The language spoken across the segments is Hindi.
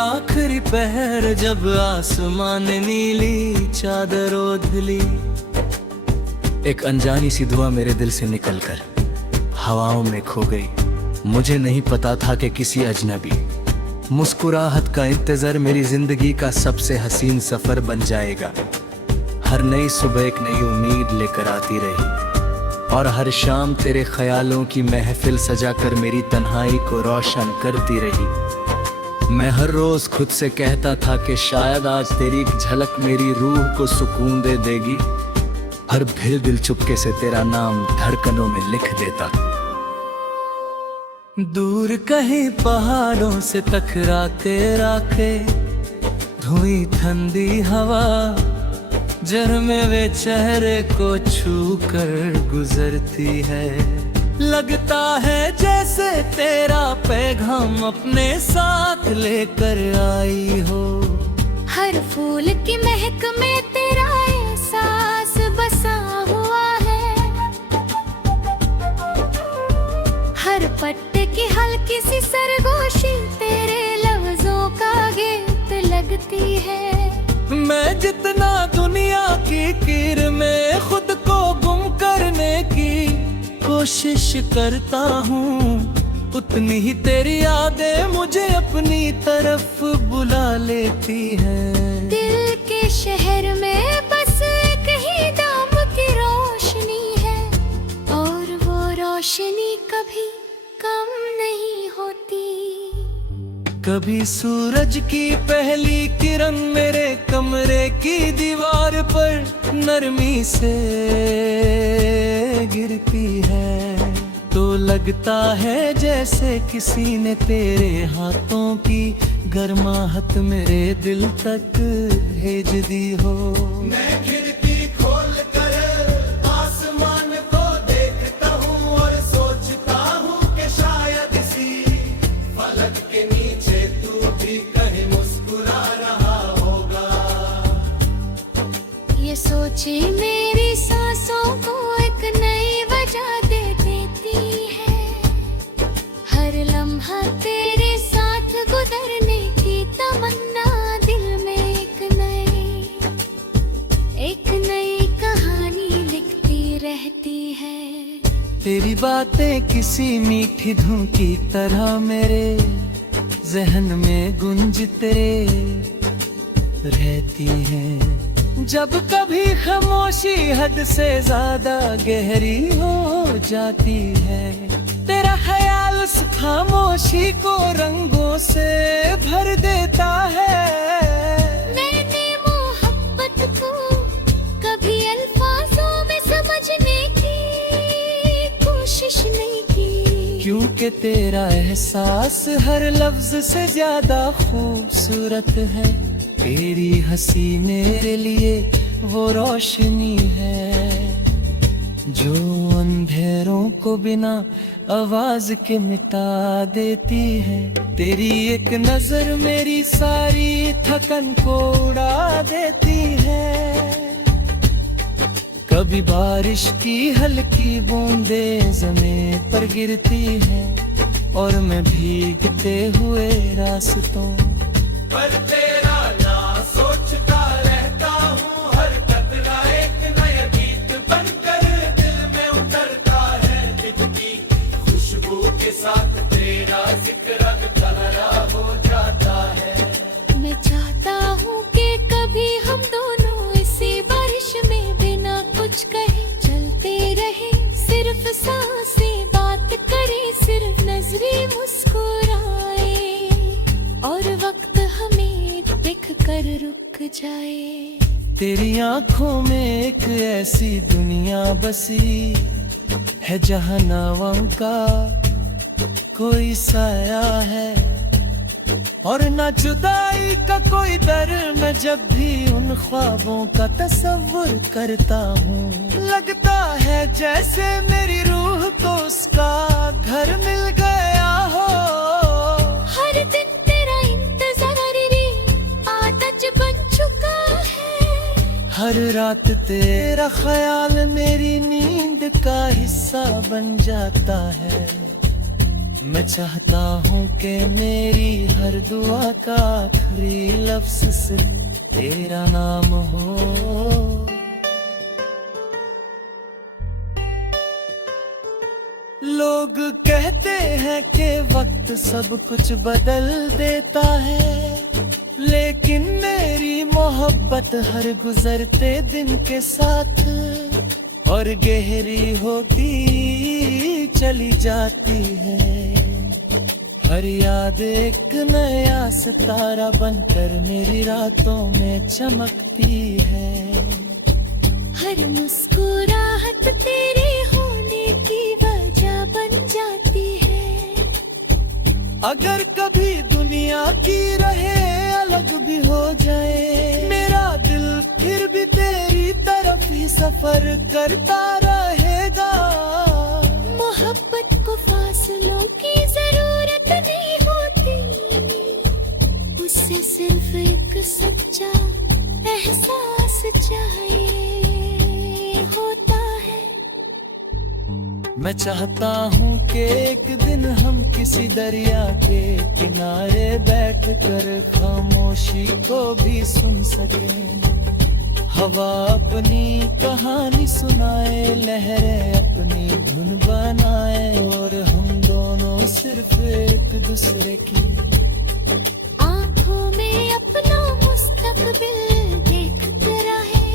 आखिरी पहर जब आसमान नीली चादर ओढ़ ली। एक अनजानी सी दुआ मेरे दिल से निकलकर हवाओं में खो गई। मुझे नहीं पता था कि किसी अजनबी मुस्कुराहट का इंतजार मेरी जिंदगी का सबसे हसीन सफर बन जाएगा। हर नई सुबह एक नई उम्मीद लेकर आती रही और हर शाम तेरे ख्यालों की महफिल सजाकर मेरी तन्हाई को रोशन करती रही। मैं हर रोज खुद से कहता था कि शायद आज तेरी एक झलक मेरी रूह को सुकून दे देगी। हर फिर दिल चुपके से तेरा नाम धड़कनों में लिख देता। दूर कहीं पहाड़ों से टकराते राखे धुई ठंडी हवा झरमे वे चेहरे को छू कर गुजरती है। लगता है जैसे तेरा पैगाम अपने साथ लेकर आई हो। हर फूल की महक में तेरा एहसास बसा हुआ है। हर पट्टे की हल्की सी सरगोशी तेरे लफ्जों का गीत लगती है। मैं जितना दुनिया की कीर में खुद को गुम करने की कोशिश करता हूँ, उतनी ही तेरी यादें मुझे अपनी तरफ बुला लेती हैं। दिल के शहर में बस एक ही दाम की रोशनी है और वो रोशनी कभी कम नहीं होती। कभी सूरज की पहली किरण मेरे कमरे की दीवार पर नरमी से गिरती है तो लगता है जैसे किसी ने तेरे हाथों की गर्माहट मेरे दिल तक भेज दी हो। मैं खिड़की खोल कर आसमान को देखता हूँ और सोचता हूँ कि शायद इसी फलक के नीचे तू भी कहीं मुस्कुरा रहा होगा। ये सोची मेरी सांसों को एक नई वजह दे देती है। हर लम्हा तेरे साथ गुजरने की तमन्ना दिल में एक नई कहानी लिखती रहती है। तेरी बातें किसी मीठी धुन की तरह मेरे जहन में गूंजते रहती है। जब कभी खामोशी हद से ज्यादा गहरी हो जाती है तेरा ख्याल उस खामोशी को रंगों से भर देता है। मैंने मोहब्बत को कभी अल्फाजों में समझने की कोशिश नहीं की, क्योंकि तेरा एहसास हर लफ्ज से ज्यादा खूबसूरत है। तेरी हंसी मेरे लिए वो रोशनी है जो अंधेरों को बिना आवाज के मिटा देती है। तेरी एक नजर मेरी सारी थकन को उड़ा देती है। कभी बारिश की हल्की बूंदें ज़मीन पर गिरती है और मैं भीगते हुए रास्तों पर तेरा नाम सोचता रहता हूँ। हर कतरा एक नया गीत बनकर दिल में उतरता है। दिल की खुशबू के साथ तेरा जिक्र गहरा हो जाता है। मैं चाहता हूँ कि कभी हम दोनों इसी बारिश में बिना कुछ कहे चलते रहे, सिर्फ सांसें बात करें, सिर्फ नजरें मुस्कुराए और वक्त हमें देख कर रुक जाए। तेरी आंखों में एक ऐसी दुनिया बसी है जहाँ नावों का कोई साया है और ना जुदाई का कोई डर। मैं जब भी उन ख्वाबों का तस्वुर करता हूँ लगता है जैसे मेरी रूह को उसका घर मिल गया हो। हर दिन तेरा इंतजार रे आदत बन चुका है। हर रात तेरा ख्याल मेरी नींद का हिस्सा बन जाता है। मैं चाहता हूँ कि मेरी हर दुआ का आखिरी लफ्ज सिर्फ तेरा नाम हो। लोग कहते हैं कि वक्त सब कुछ बदल देता है, लेकिन मेरी मोहब्बत हर गुजरते दिन के साथ और गहरी होती चली जाती है। हर याद एक नया सितारा बनकर मेरी रातों में चमकती है। हर मुस्कुराहट तेरे होने की वजह बन जाती है। अगर कभी दुनिया की रहे अलग भी हो जाए, मेरा दिल फिर भी तेरी तरफ ही सफर करता रहेगा। मोहब्बत को फासलों की जरूरत नहीं होती, उससे सिर्फ एक सच्चा एहसास चाहिए होता है। मैं चाहता हूँ कि एक दिन हम किसी दरिया के किनारे बैठकर खामोशी को भी सुन सकें। हवा अपनी कहानी सुनाए, लहरें अपनी धुन बनाए और हम दोनों सिर्फ एक दूसरे की आँखों में अपना मुस्तकबिल देखते रहे,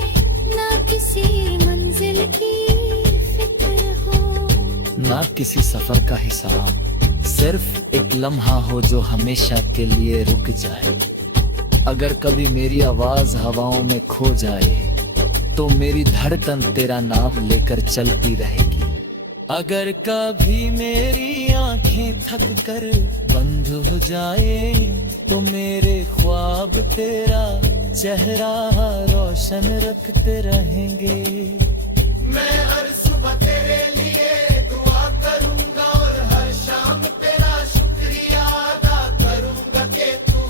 ना किसी मंजिल की फिक्र हो, ना किसी सफर का हिसाब, सिर्फ एक लम्हा हो जो हमेशा के लिए रुक जाए। अगर कभी मेरी आवाज हवाओं में खो जाए तो मेरी धड़कन तेरा नाम लेकर चलती रहेगी। अगर कभी मेरी आंखें थक कर बंद हो जाए तो मेरे ख्वाब तेरा चेहरा रोशन रखते रहेंगे। मैं हर सुबह तेरे लिए दुआ करूंगा और हर शाम तेरा शुक्रिया अदा करूंगा कि तू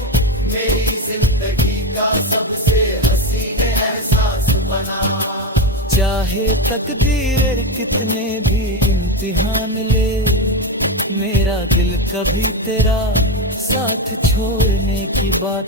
मेरी जिंदगी का सबसे हसीन एहसास बना। चाहे तकदीर कितने भी इम्तिहान ले, मेरा दिल कभी तेरा साथ छोड़ने की बात